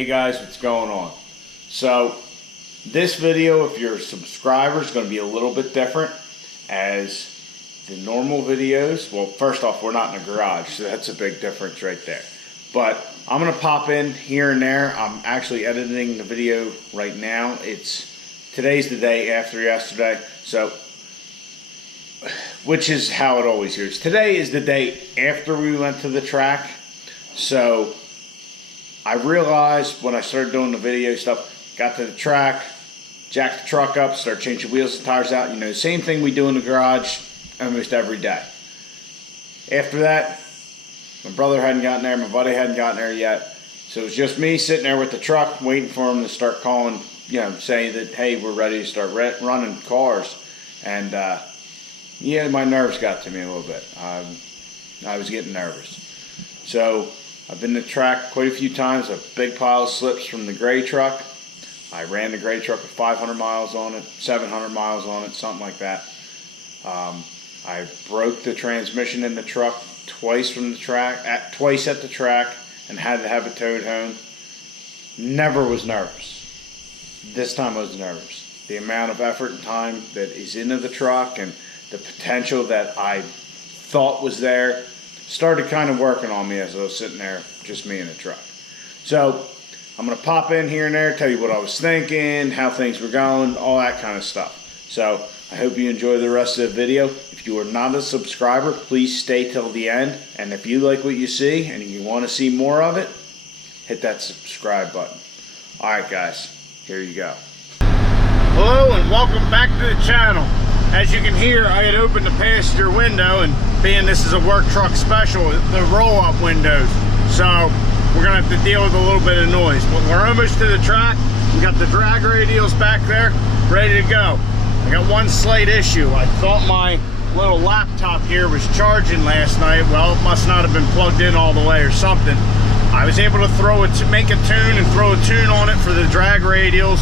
Hey guys, what's going on? So this video, if you're a subscriber, is going to be a little bit different as the normal videos. Well, first off, we're not in a garage, so that's a big difference right there. But I'm going to pop in here and there. I'm actually editing the video right now. Today's the day after yesterday, so which is how it always is. Today is the day after we went to the track. So I realized when I started doing the video stuff, got to the track, jacked the truck up, started changing wheels and tires out. You know, same thing we do in the garage almost every day. After that, my brother hadn't gotten there, my buddy hadn't gotten there yet. So it was just me sitting there with the truck, waiting for him to start calling, you know, saying that, hey, we're ready to start running cars. And yeah, my nerves got to me a little bit. I was getting nervous. So I've been to the track quite a few times, a big pile of slips from the gray truck. I ran the gray truck with 500 miles on it, 700 miles on it, something like that. I broke the transmission in the truck twice from the track, twice at the track, and had to have it towed home. Never was nervous. This time I was nervous. The amount of effort and time that is into the truck and the potential that I thought was there started kind of working on me as I was sitting there, just me in the truck. So I'm going to pop in here and there, tell you what I was thinking, how things were going, all that kind of stuff. So I hope you enjoy the rest of the video. If you are not a subscriber, please stay till the end. And if you like what you see and you want to see more of it, hit that subscribe button. Alright guys, here you go. Hello and welcome back to the channel. As you can hear, I had opened the passenger window, and being this is a work truck special, the roll-up windows. So we're gonna have to deal with a little bit of noise. But we're almost to the track. We got the drag radials back there, ready to go. I got one slight issue. I thought my little laptop here was charging last night. Well, it must not have been plugged in all the way or something. I was able to make a tune and throw a tune on it for the drag radials.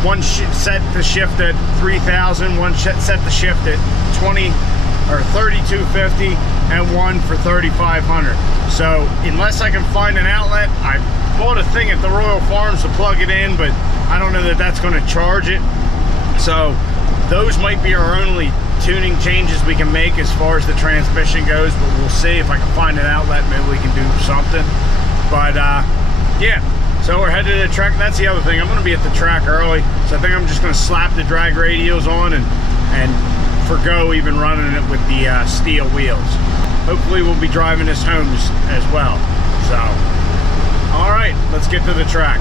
One set to shift at 3,000, one set to shift at 3250, and one for 3,500. So unless I can find an outlet, I bought a thing at the Royal Farms to plug it in, but I don't know that that's going to charge it. So those might be our only tuning changes we can make as far as the transmission goes, but we'll see if I can find an outlet. Maybe we can do something. But yeah. So we're headed to the track. That's the other thing. I'm going to be at the track early, so I think I'm just going to slap the drag radials on and forgo even running it with the steel wheels. Hopefully we'll be driving this home as well. So, all right, let's get to the track.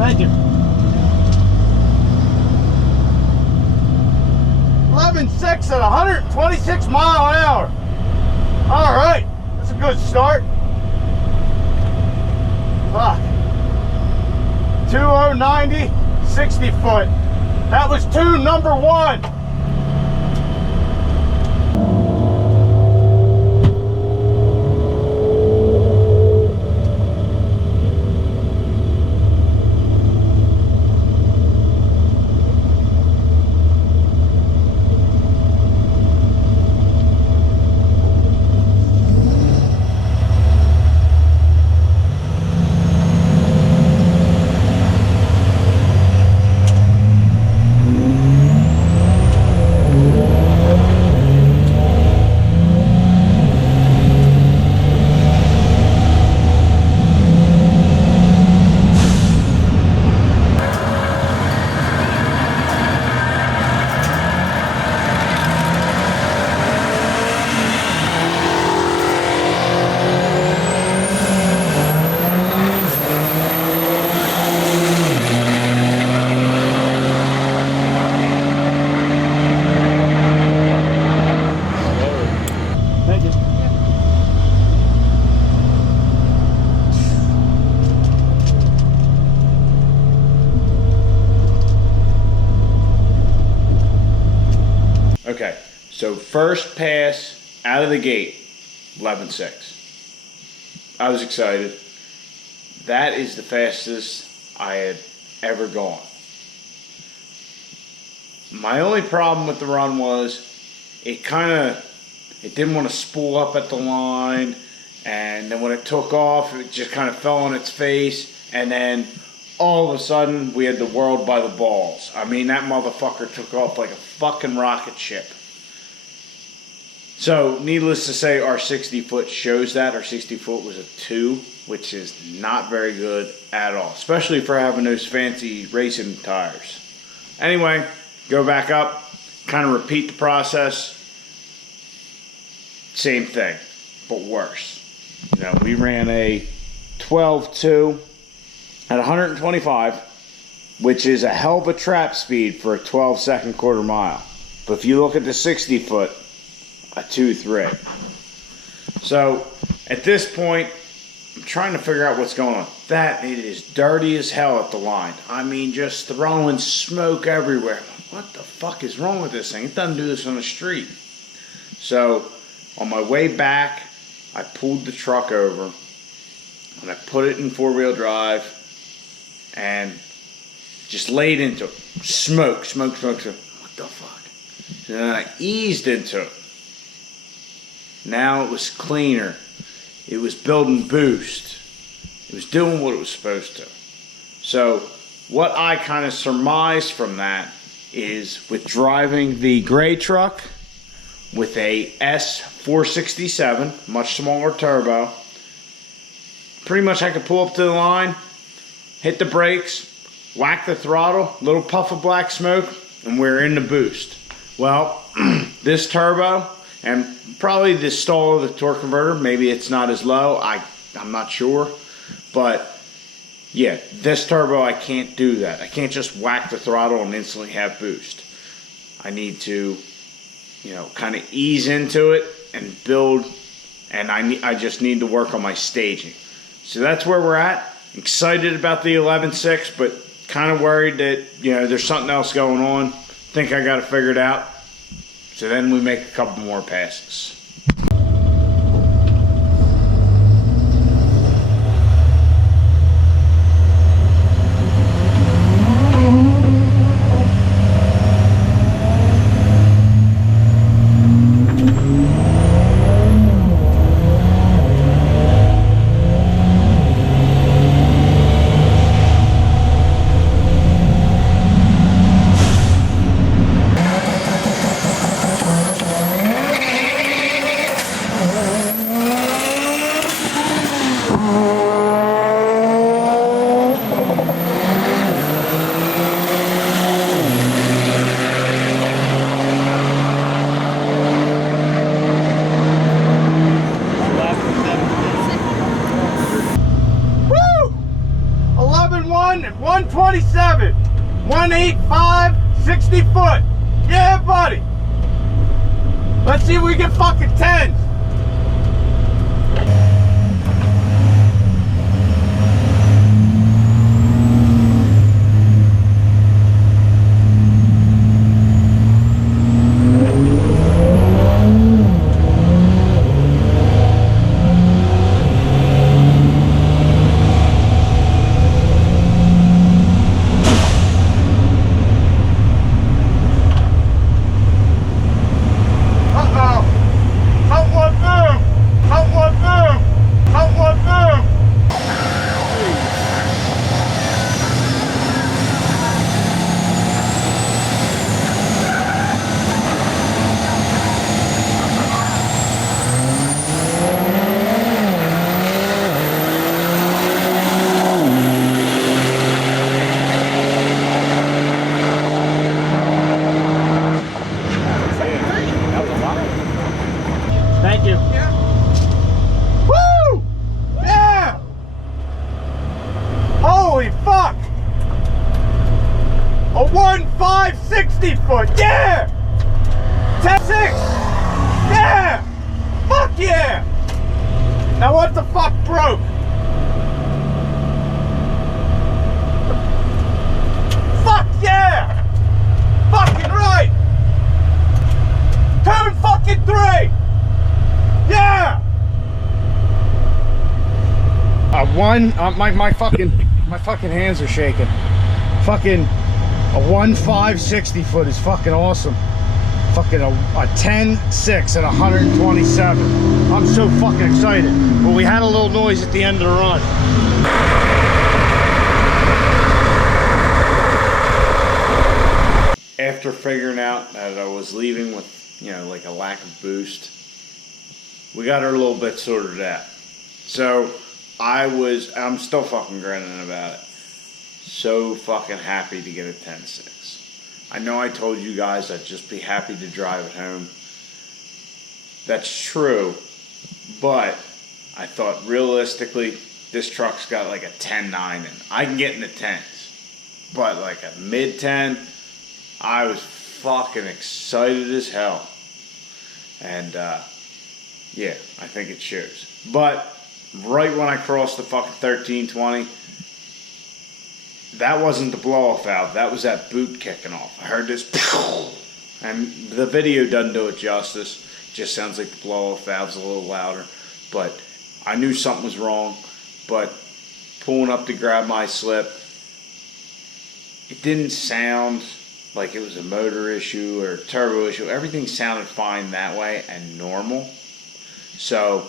Thank you. 11.6 at 126 mile an hour. All right, that's a good start. Fuck. 2090, 60 foot. That was number 1. Okay, so first pass out of the gate, 11.6. I was excited. That is the fastest I had ever gone. My only problem with the run was it didn't want to spool up at the line, and then when it took off, it just kind of fell on its face, and then all of a sudden, we had the world by the balls. I mean, that motherfucker took off like a fucking rocket ship. So, needless to say, our 60 foot shows that. Our 60 foot was a 2, which is not very good at all, especially for having those fancy racing tires. Anyway, go back up, kind of repeat the process. Same thing, but worse. You know, we ran a 12.2 at 125, which is a hell of a trap speed for a 12-second quarter mile. But if you look at the 60 foot, a 2.3. So at this point, I'm trying to figure out what's going on. That it is dirty as hell at the line. I mean, just throwing smoke everywhere. What the fuck is wrong with this thing? It doesn't do this on the street. So on my way back, I pulled the truck over and I put it in 4-wheel drive and just laid into it. Smoke. What the fuck? And then I eased into it. Now it was cleaner. It was building boost. It was doing what it was supposed to. So what I kind of surmised from that is with driving the gray truck with a S467, much smaller turbo, pretty much I could pull up to the line, hit the brakes, whack the throttle, little puff of black smoke, and we're in the boost. Well, this turbo, and probably the stall of the torque converter, maybe it's not as low, I'm not sure, but yeah, this turbo, I can't do that. I can't just whack the throttle and instantly have boost. I need to, you know, kind of ease into it and build, and I just need to work on my staging. So that's where we're at. Excited about the 11.6, but kind of worried that, you know, there's something else going on. Think I got it figured out. So then we make a couple more passes. At 127, 185, 60 foot. Yeah, buddy. Let's see if we get fucking 10s. 60 foot, yeah! 10.6, yeah! Fuck yeah! Now what the fuck broke? Fuck yeah! Fucking right! 2 and fucking 3! Yeah! My fucking hands are shaking. Fucking a 1.5 foot is fucking awesome. Fucking a 10.6 at 127. I'm so fucking excited. But we had a little noise at the end of the run. After figuring out that I was leaving with, you know, like a lack of boost, we got her a little bit sorted out. So I'm still fucking grinning about it. So fucking happy to get a 10.6. I know I told you guys I'd just be happy to drive it home. That's true, but I thought realistically, this truck's got like a 10.9 in. I can get in the 10s, but like a mid-10, I was fucking excited as hell. And yeah, I think it shows. But right when I crossed the fucking 1320, that wasn't the blow-off valve. That was that boot kicking off. I heard this, and the video doesn't do it justice. It just sounds like the blow-off valve's a little louder. But I knew something was wrong. But pulling up to grab my slip, it didn't sound like it was a motor issue or a turbo issue. Everything sounded fine that way and normal. So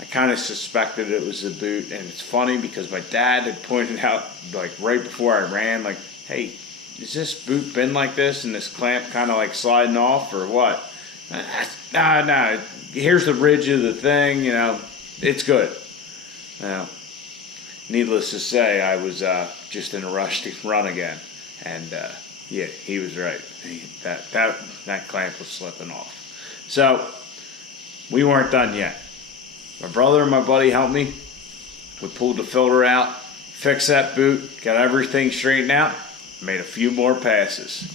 I kind of suspected it was the boot, and it's funny because my dad had pointed out, like right before I ran, like, hey, is this boot been like this and this clamp kind of like sliding off or what? Nah, here's the ridge of the thing, you know, it's good. Now, needless to say, I was just in a rush to run again, and yeah, he was right. That clamp was slipping off. So we weren't done yet. My brother and my buddy helped me. We pulled the filter out, fixed that boot, got everything straightened out, made a few more passes.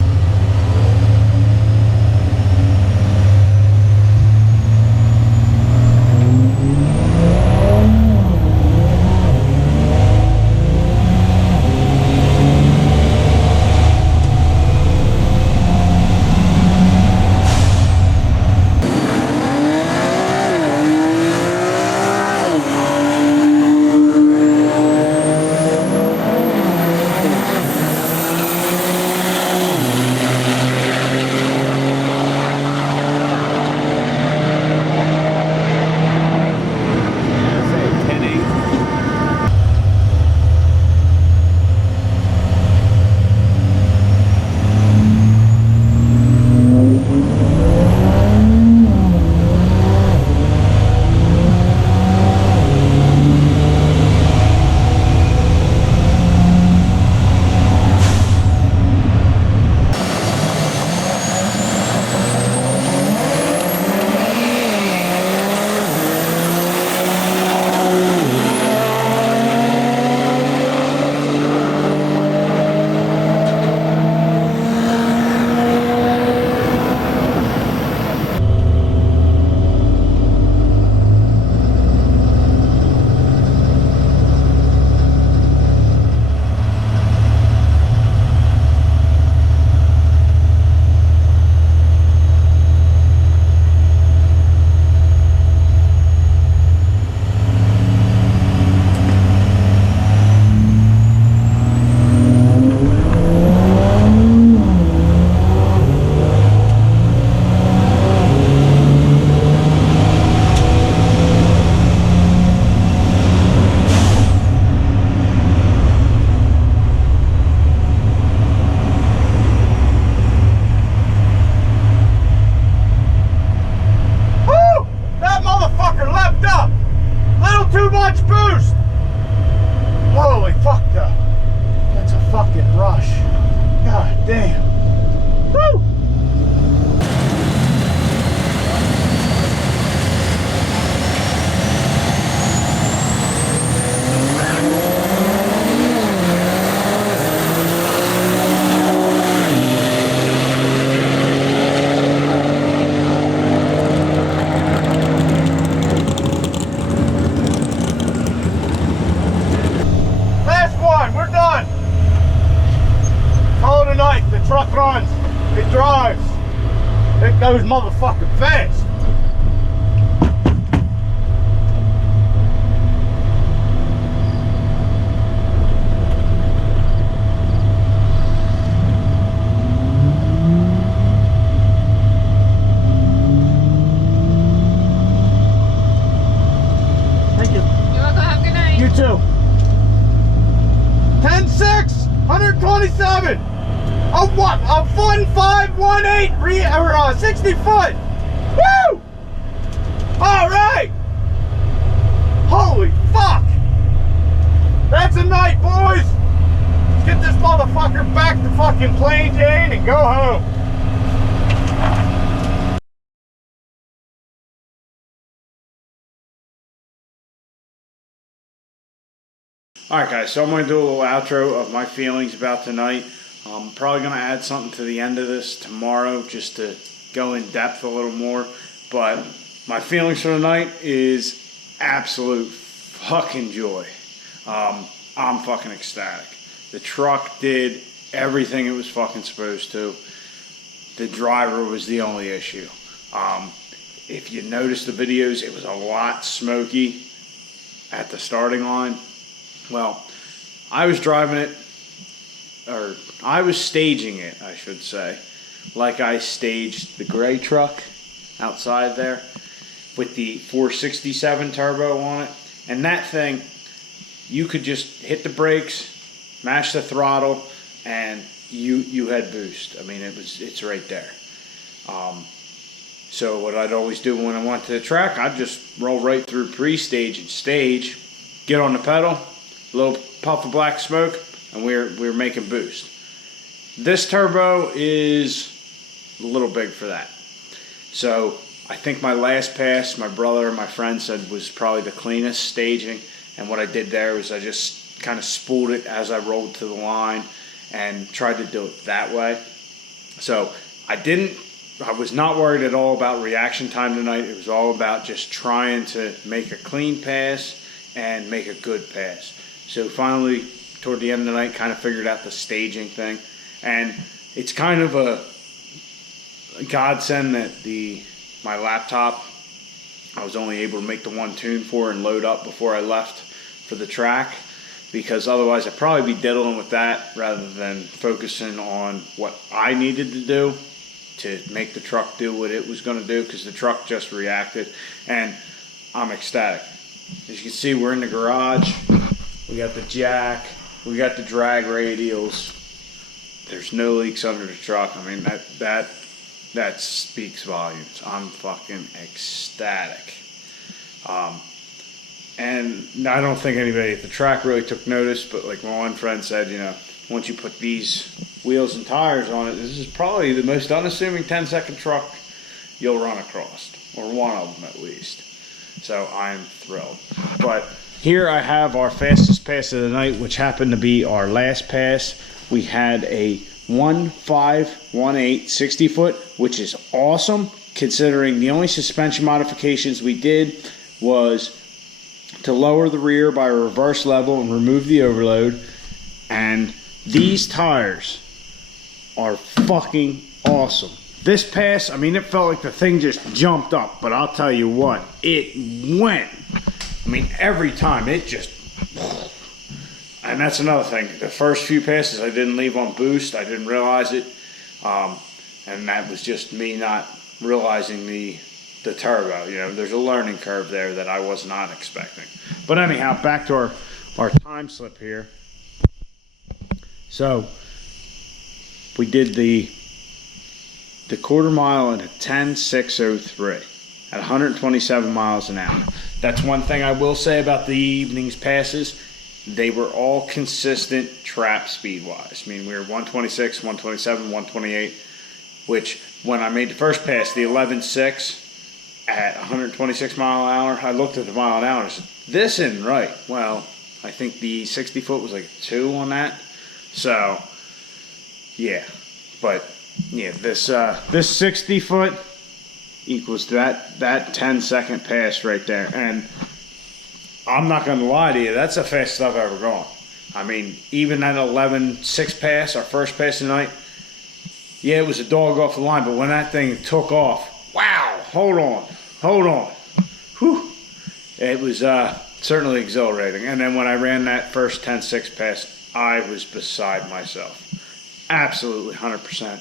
It drives. It goes motherfucking fast. Thank you. You're welcome. Have a good night. You too. 10.6, 127. A what? A 1.518 60 foot. Woo! All right. Holy fuck. That's a night, boys. Let's get this motherfucker back to fucking Plain Jane and go home. Alright guys, so I'm going to do a little outro of my feelings about tonight. I'm probably going to add something to the end of this tomorrow just to go in depth a little more. But my feelings for tonight is absolute fucking joy. I'm fucking ecstatic. The truck did everything it was fucking supposed to. The driver was the only issue. If you notice the videos, it was a lot smoky at the starting line. Well, I was driving it, or I was staging it, I should say, like I staged the gray truck outside there with the 467 turbo on it. And that thing, you could just hit the brakes, mash the throttle, and you had boost. I mean, it's right there. So what I'd always do when I went to the track, I'd just roll right through pre-stage and stage, get on the pedal, a little puff of black smoke, and we're making boost. This turbo is a little big for that. So I think my last pass, my brother and my friend said, was probably the cleanest staging. And what I did there was I just kind of spooled it as I rolled to the line and tried to do it that way. So I was not worried at all about reaction time tonight. It was all about just trying to make a clean pass and make a good pass. So finally, toward the end of the night, kind of figured out the staging thing. And it's kind of a godsend that my laptop, I was only able to make the one tune for and load up before I left for the track. Because otherwise I'd probably be diddling with that rather than focusing on what I needed to do to make the truck do what it was going to do, because the truck just reacted. And I'm ecstatic. As you can see, we're in the garage. We got the jack, we got the drag radials. There's no leaks under the truck. I mean, that speaks volumes. I'm fucking ecstatic. And I don't think anybody at the track really took notice, but like my one friend said, you know, once you put these wheels and tires on it, this is probably the most unassuming 10-second truck you'll run across, or one of them at least. So I'm thrilled. But here I have our fastest pass of the night, which happened to be our last pass. We had a 1.518 60 foot, which is awesome considering the only suspension modifications we did was to lower the rear by a reverse level and remove the overload. And these tires are fucking awesome. This pass, I mean, it felt like the thing just jumped up, but I'll tell you what, it went. I mean, every time it just, and that's another thing. The first few passes I didn't leave on boost. I didn't realize it. And that was just me not realizing the turbo. You know, there's a learning curve there that I was not expecting. But anyhow, back to our time slip here. So we did the quarter mile in a 10.603 at 127 miles an hour. That's one thing I will say about the evening's passes. They were all consistent trap speed wise. I mean, we were 126, 127, 128, which when I made the first pass, the 11.6 at 126 mile an hour, I looked at the mile an hour and said, this isn't right. Well, I think the 60 foot was like 2 on that. So, yeah. But, yeah, this 60 foot equals that 10-second pass right there. And I'm not going to lie to you, that's the fastest I've ever gone. I mean, even that 11.6 pass, our first pass tonight, Yeah, it was a dog off the line, but when that thing took off, wow, hold on. Whew. It was certainly exhilarating. And then when I ran that first 10.6 pass, I was beside myself. Absolutely, 100%.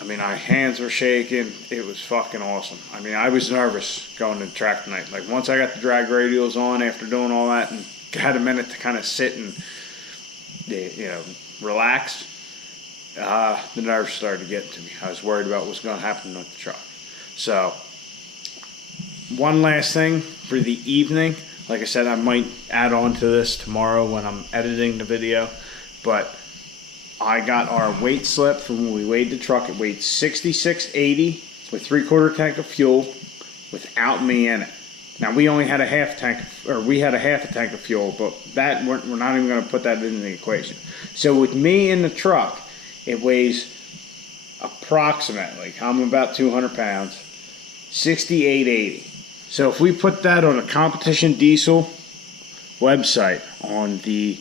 I mean, my hands were shaking. It was fucking awesome. I mean, I was nervous going to the track tonight. Like, once I got the drag radials on after doing all that and had a minute to kind of sit and, you know, relax, the nerves started to get to me. I was worried about what's going to happen with the truck. So, one last thing for the evening. Like I said, I might add on to this tomorrow when I'm editing the video. But I got our weight slip from when we weighed the truck. It weighed 66.80 with 3/4 tank of fuel without me in it. Now, we only had a half tank, or we had a half a tank of fuel, but that we're not even going to put that in the equation. So with me in the truck, it weighs approximately, I'm about 200 pounds, 68.80. So if we put that on a competition diesel website on the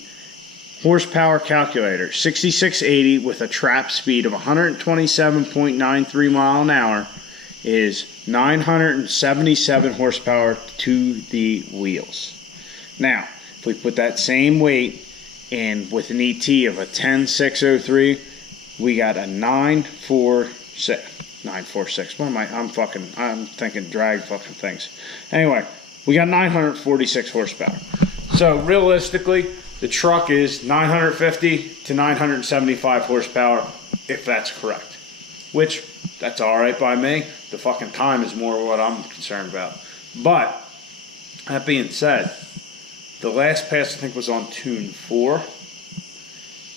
horsepower calculator, 6680 with a trap speed of 127.93 mile an hour is 977 horsepower to the wheels. Now, if we put that same weight in with an ET of a 10603, we got a 946. What am I? I'm thinking drag fucking things. Anyway, we got 946 horsepower. So realistically, the truck is 950 to 975 horsepower, if that's correct. Which, that's alright by me. The fucking time is more what I'm concerned about. But, that being said, the last pass I think was on tune 4,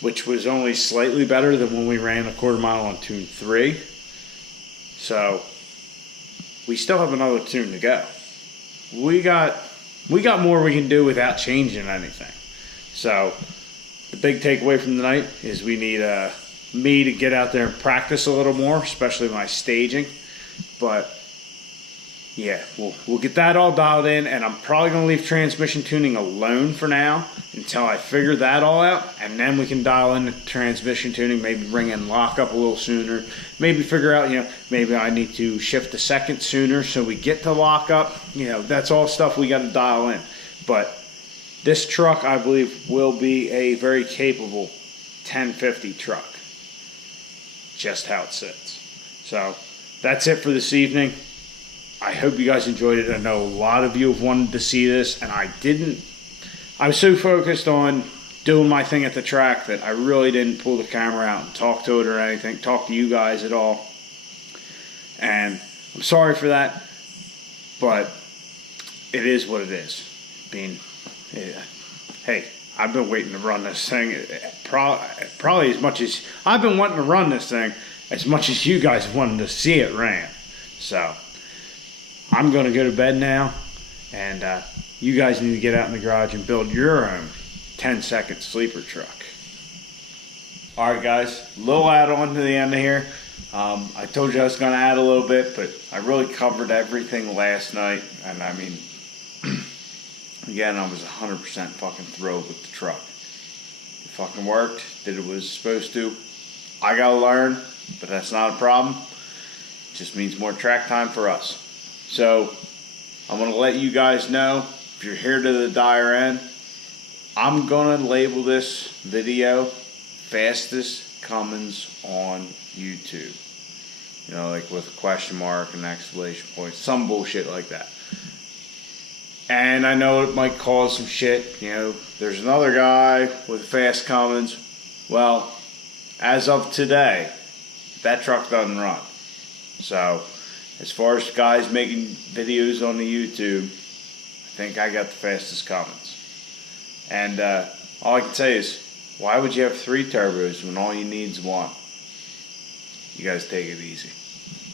which was only slightly better than when we ran a 1/4 mile on tune 3. So, we still have another tune to go. We got more we can do without changing anything. So, the big takeaway from the night is we need me to get out there and practice a little more, especially my staging. But yeah, we'll get that all dialed in, and I'm probably going to leave transmission tuning alone for now until I figure that all out, and then we can dial in the transmission tuning, maybe bring in lockup a little sooner, maybe figure out, you know, maybe I need to shift the second sooner so we get to lockup. You know, that's all stuff we got to dial in. But this truck, I believe, will be a very capable 1050 truck. Just how it sits. So, that's it for this evening. I hope you guys enjoyed it. I know a lot of you have wanted to see this, and I was so focused on doing my thing at the track that I really didn't pull the camera out and talk to it or anything, talk to you guys at all. And I'm sorry for that, but it is what it is. Hey, I've been waiting to run this thing probably as much as I've been wanting to run this thing as much as you guys wanted to see it ran. So I'm going to go to bed now, and you guys need to get out in the garage and build your own 10-second sleeper truck. Alright guys, a little add on to the end of here. I told you I was going to add a little bit, but I really covered everything last night, and I mean, again, I was 100% fucking thrilled with the truck. It fucking worked, did what it was supposed to. I gotta learn, but that's not a problem. It just means more track time for us. So, I'm gonna let you guys know, if you're here to the dire end, I'm gonna label this video fastest Cummins on YouTube. You know, like with a question mark and exclamation point, some bullshit like that. And I know it might cause some shit. You know, there's another guy with fast Cummins. Well, as of today, that truck doesn't run. So, as far as guys making videos on the YouTube, I think I got the fastest Cummins. And all I can say is, why would you have 3 turbos when all you need is 1? You guys take it easy.